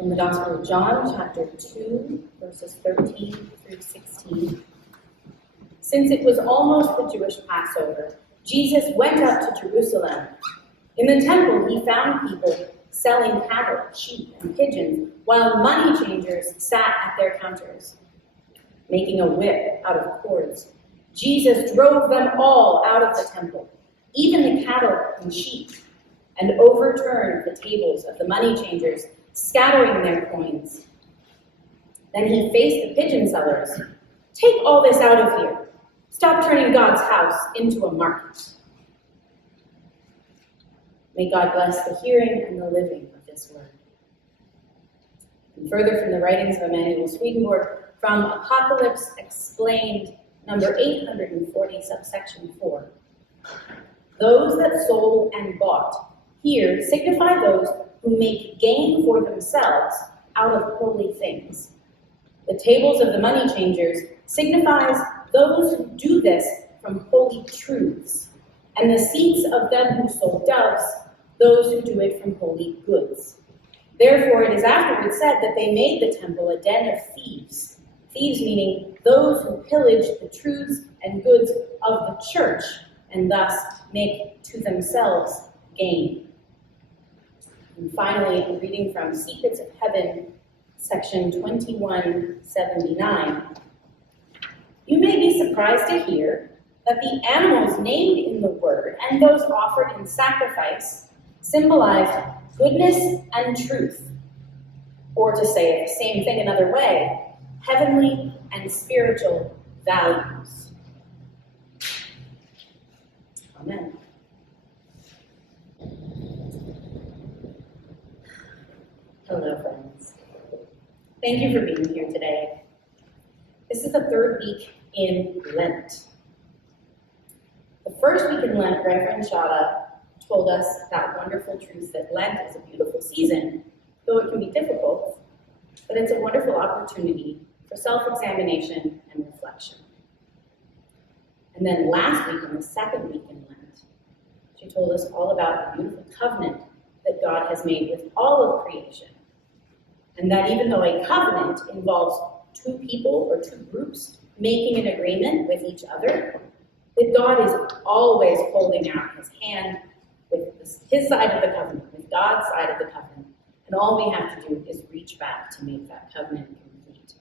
From the Gospel of John, chapter 2, verses 13 through 16. Since it was almost the Jewish Passover, Jesus went up to Jerusalem. In the temple, he found people selling cattle, sheep, and pigeons, while money changers sat at their counters. Making a whip out of cords, Jesus drove them all out of the temple, even the cattle and sheep, and overturned the tables of the money changers, scattering their coins. Then he faced the pigeon sellers. "Take all this out of here. Stop turning God's house into a market." May God bless the hearing and the living of this word. And further from the writings of Emanuel Swedenborg, from Apocalypse Explained, number 840, subsection 4. Those that sold and bought here signify those who make gain for themselves out of holy things. The tables of the money changers signifies those who do this from holy truths, and the seats of them who sold doves, those who do it from holy goods. Therefore it is afterwards said that they made the temple a den of thieves. Thieves meaning those who pillage the truths and goods of the church, and thus make to themselves gain. And finally, I'm reading from Secrets of Heaven, section 2179. You may be surprised to hear that the animals named in the word and those offered in sacrifice symbolize goodness and truth, or to say the same thing another way, heavenly and spiritual values. Amen. Hello, friends. Thank you for being here today. This is the third week in Lent. The first week in Lent, Reverend Shada told us that wonderful truth that Lent is a beautiful season, though it can be difficult, but it's a wonderful opportunity for self-examination and reflection. And then last week, on the second week in Lent, she told us all about the beautiful covenant that God has made with all of creation. And that even though a covenant involves two people or two groups making an agreement with each other, that God is always holding out his hand with his side of the covenant, with God's side of the covenant, and all we have to do is reach back to make that covenant complete.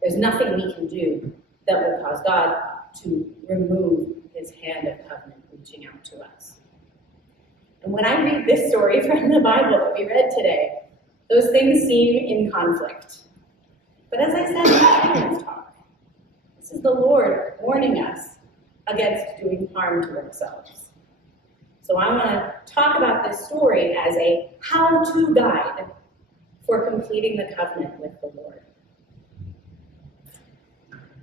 There's nothing we can do that will cause God to remove his hand of covenant reaching out to us. And when I read this story from the Bible that we read today, those things seem in conflict. But as I said in the Children's Talk, this is the Lord warning us against doing harm to ourselves. So I want to talk about this story as a how-to guide for completing the covenant with the Lord.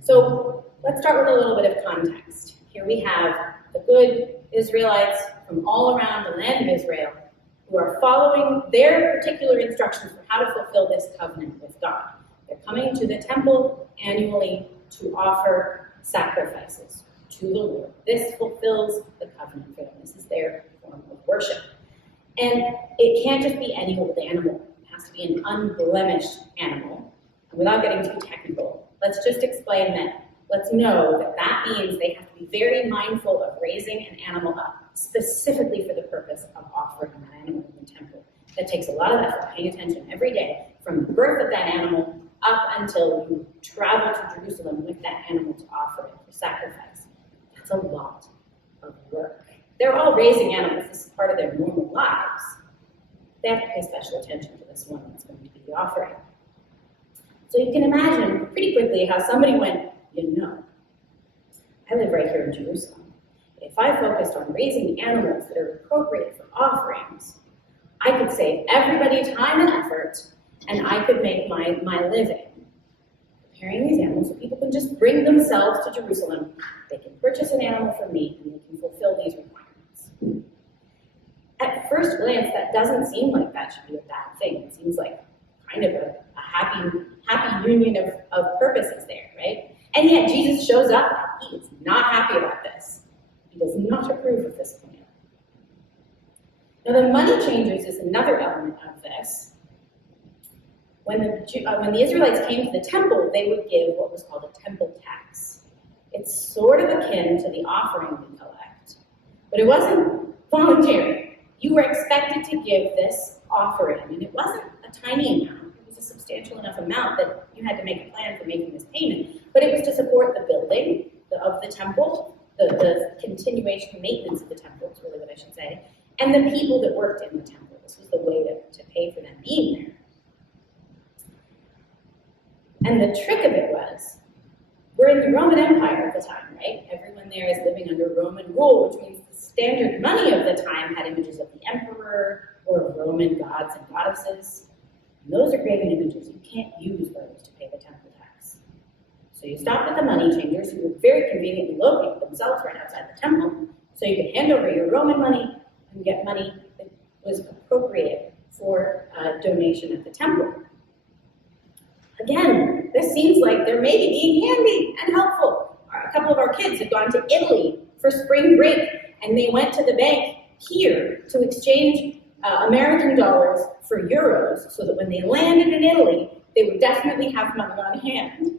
So let's start with a little bit of context. Here we have the good Israelites from all around the land of Israel who are following their particular instructions for how to fulfill this covenant with God. They're coming to the temple annually to offer sacrifices to the Lord. This fulfills the covenant for them. This is their form of worship. And it can't just be any old animal. It has to be an unblemished animal. And without getting too technical, let's just explain that. Let's know that that means they have to be very mindful of raising an animal up, specifically for the purpose of offering that animal in the temple. That takes a lot of effort, paying attention every day, from the birth of that animal up until you travel to Jerusalem with that animal to offer it for sacrifice. That's a lot of work. They're all raising animals. This is part of their normal lives. They have to pay special attention to this one that's going to be the offering. So you can imagine pretty quickly how somebody went, I live right here in Jerusalem. If I focused on raising animals that are appropriate for offerings, I could save everybody time and effort, and I could make my living preparing these animals so people can just bring themselves to Jerusalem. They can purchase an animal from me, and they can fulfill these requirements. At first glance, that doesn't seem like that should be a bad thing. It seems like kind of a happy union of purposes there, right? And yet Jesus shows up, and he is not happy about this. He does not approve of this plan. Now the money changers is another element of this. when the Israelites came to the temple, they would give what was called a temple tax. It's sort of akin to the offering we collect, but it wasn't voluntary. You were expected to give this offering, and it wasn't a tiny amount. It was a substantial enough amount that you had to make a plan for making this payment, but it was to support the building of the temple, the continuation, maintenance of the temple is really what I should say, and the people that worked in the temple. This was the way to pay for them being there. And the trick of it was, we're in the Roman Empire at the time, right? Everyone there is living under Roman rule, which means the standard money of the time had images of the emperor or of Roman gods and goddesses. And those are graven images. You can't use those to pay the temple tax. So you stopped at the money changers who would very conveniently locate themselves right outside the temple, so you could hand over your Roman money and get money that was appropriate for donation at the temple. Again, this seems like they're maybe being handy and helpful. A couple of our kids had gone to Italy for spring break, and they went to the bank here to exchange American dollars for euros, so that when they landed in Italy, they would definitely have money on hand.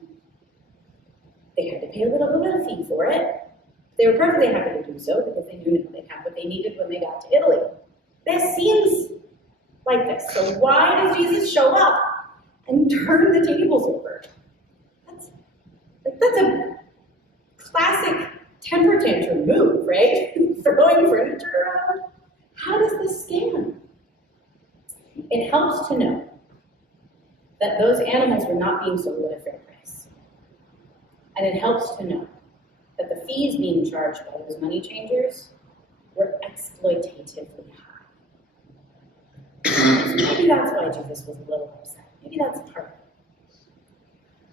They had to pay a little bit of fee for it. They were perfectly happy to do so because they knew they'd have what they needed when they got to Italy. This seems like this. So why does Jesus show up and turn the tables over? That's a classic temper tantrum move, right? Throwing furniture around. How does this scam? It helps to know that those animals were not being sold at a fair price. And it helps to know that the fees being charged by those money changers were exploitatively high. So maybe that's why Jesus was a little upset. Maybe that's part of it.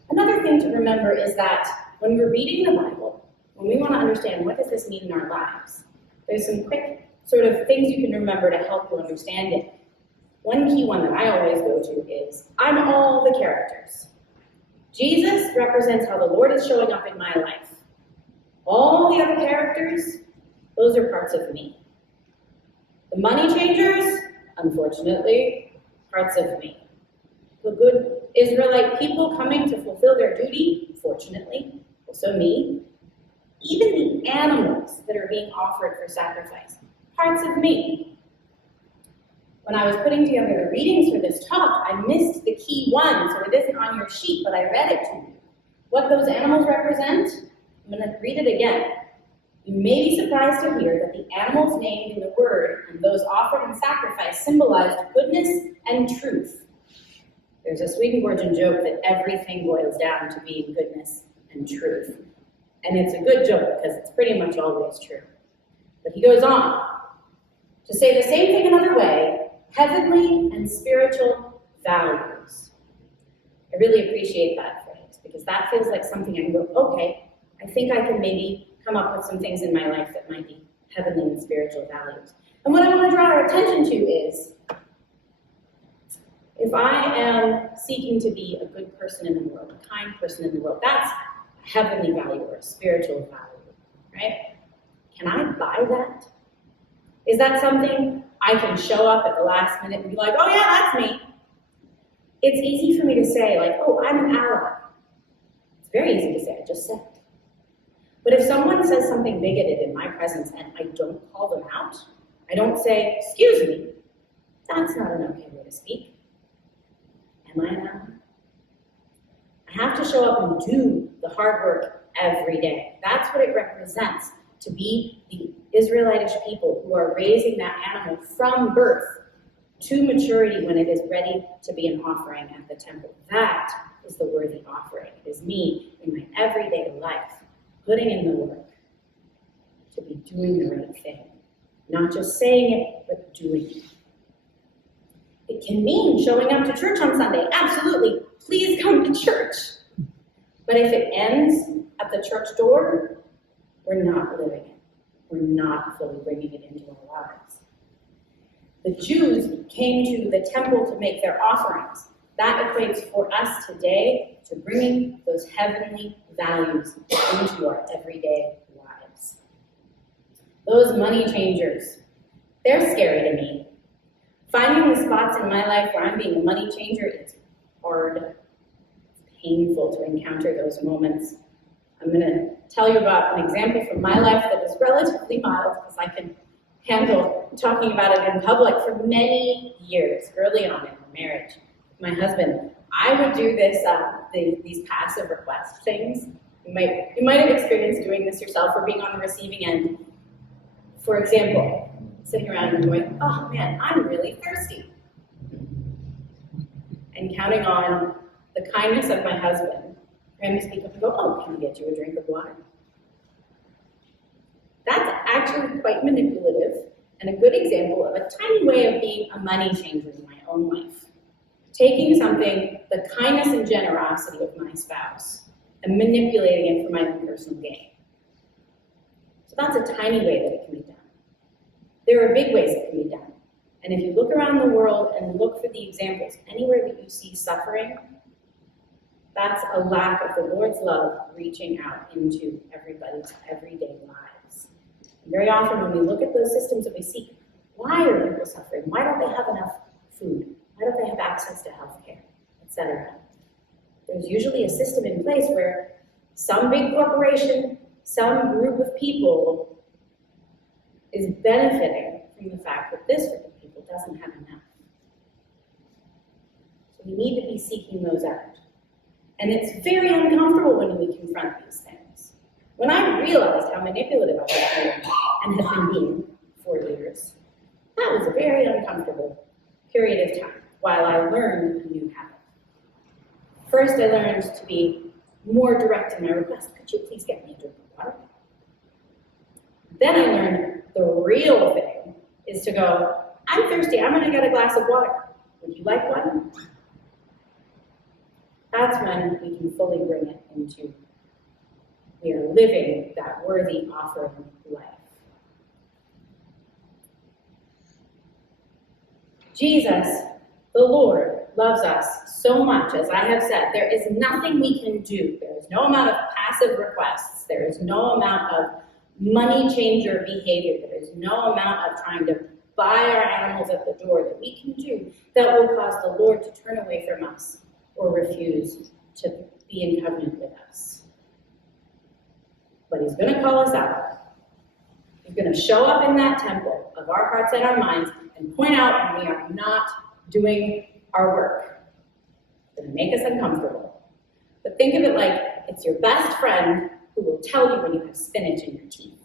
Another thing to remember is that when we're reading the Bible, when we want to understand what does this mean in our lives, there's some quick sort of things you can remember to help you understand it. One key one that I always go to is, I'm all the characters. Jesus represents how the Lord is showing up in my life. All the other characters, those are parts of me. The money changers, unfortunately, parts of me. The good Israelite people coming to fulfill their duty, fortunately, also me. Even the animals that are being offered for sacrifice, parts of me. When I was putting together the readings for this talk, I missed the key one, so it isn't on your sheet, but I read it to you. What those animals represent, I'm going to read it again. You may be surprised to hear that the animals named in the word and those offered in sacrifice symbolized goodness and truth. There's a Swedenborgian joke that everything boils down to being goodness and truth. And it's a good joke because it's pretty much always true. But he goes on to say the same thing another way, heavenly and spiritual values. I really appreciate that phrase because that feels like something I can go, okay, I think I can maybe come up with some things in my life that might be heavenly and spiritual values. And what I want to draw our attention to is, if I am seeking to be a good person in the world, a kind person in the world, that's a heavenly value or a spiritual value, right? Can I buy that? Is that something I can show up at the last minute and be like, oh yeah, that's me? It's easy for me to say, like, oh, I'm an ally. It's very easy to say, I just said it. But if someone says something bigoted in my presence and I don't call them out, I don't say, excuse me, that's not an okay way to speak. Am I an ally? I have to show up and do the hard work every day. That's what it represents to be the Israelitish people who are raising that animal from birth to maturity when it is ready to be an offering at the temple. That is the worthy offering. It is me in my everyday life, putting in the work to be doing the right thing. Not just saying it, but doing it. It can mean showing up to church on Sunday. Absolutely. Please come to church. But if it ends at the church door, we're not living it. We're not fully bringing it into our lives. The Jews came to the temple to make their offerings. That equates for us today to bringing those heavenly values into our everyday lives. Those money changers, they're scary to me. Finding the spots in my life where I'm being a money changer is hard, it's painful to encounter those moments. I'm going to tell you about an example from my life that is relatively mild because I can handle talking about it in public. For many years, early on in our marriage, with my husband, I would do this, these passive request things. You might have experienced doing this yourself or being on the receiving end. For example, sitting around and going, oh man, I'm really thirsty. And counting on the kindness of my husband for him to speak up and go, oh, can I get you a drink of water? That's actually quite manipulative and a good example of a tiny way of being a money changer in my own life. Taking something, the kindness and generosity of my spouse, and manipulating it for my own personal gain. So that's a tiny way that it can be done. There are big ways it can be done. And if you look around the world and look for the examples, anywhere that you see suffering, that's a lack of the Lord's love reaching out into everybody's everyday lives. And very often when we look at those systems that we seek, why are people suffering? Why don't they have enough food? Why don't they have access to health care, etc.? There's usually a system in place where some big corporation, some group of people is benefiting from the fact that this group of people doesn't have enough. So we need to be seeking those out. And it's very uncomfortable when we confront these things. When I realized how manipulative I was being and have been being for years, that was a very uncomfortable period of time while I learned a new habit. First, I learned to be more direct in my request. Could you please get me a drink of water? Then I learned the real thing is to go, I'm thirsty, I'm gonna get a glass of water. Would you like one? That's when we can fully bring it into, we are living that worthy offering life. Jesus, the Lord, loves us so much, as I have said, there is nothing we can do. There is no amount of passive requests. There is no amount of money changer behavior. There is no amount of trying to buy our animals at the door that we can do that will cause the Lord to turn away from us or refuse to be in covenant with us. But he's going to call us out. He's going to show up in that temple of our hearts and our minds and point out when we are not doing our work. It's going to make us uncomfortable. But think of it like it's your best friend who will tell you when you have spinach in your teeth.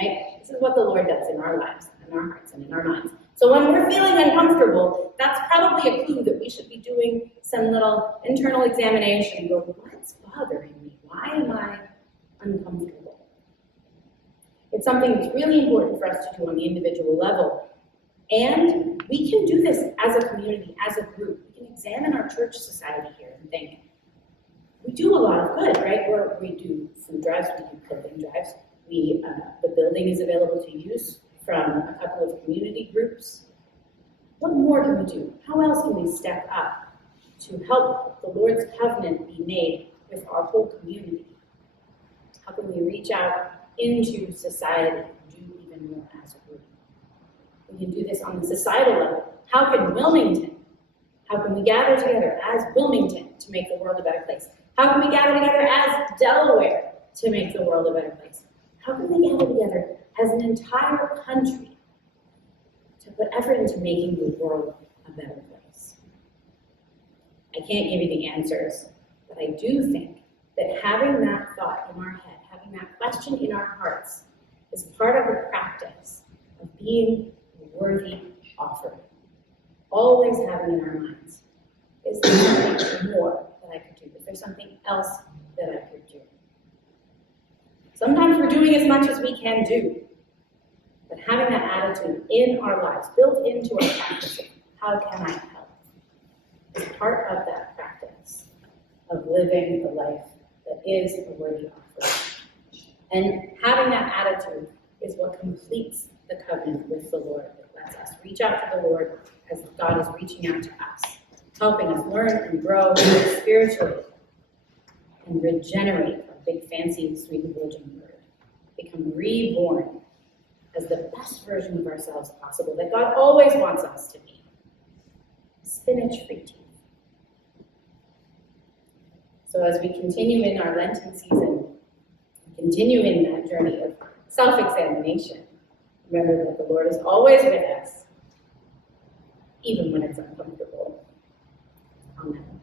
Right? This is what the Lord does in our lives, in our hearts, and in our minds. So when we're feeling uncomfortable, that's probably a clue that we should be doing some little internal examination and go, what's bothering me? Why am I uncomfortable? It's something that's really important for us to do on the individual level. And we can do this as a community, as a group. We can examine our church society here and think, we do a lot of good, right? We do food drives, we do clothing drives. The building is available to use from a couple of community groups. What more can we do? How else can we step up to help the Lord's covenant be made with our whole community? How can we reach out into society and do even more as a group? We can do this on the societal level. How can we gather together as Wilmington to make the world a better place? How can we gather together as Delaware to make the world a better place? How can we gather together as an entire country to put effort into making the world a better place? I can't give you the answers, but I do think that having that thought in our head, having that question in our hearts, is part of the practice of being a worthy offering. Always having in our minds, is there something more that I could do? Is there something else that I could do? Sometimes we're doing as much as we can do, but having that attitude in our lives, built into our practice, how can I help, is part of that practice of living the life that is a worthy offering. And having that attitude is what completes the covenant with the Lord. It lets us reach out to the Lord as God is reaching out to us, helping us learn and grow spiritually and regenerate, a big fancy sweet virgin word, become reborn as the best version of ourselves possible that God always wants us to be. Spinach-free teeth. So as we continue in our Lenten season, continue in that journey of self-examination, remember that the Lord is always with us, even when it's uncomfortable. Amen.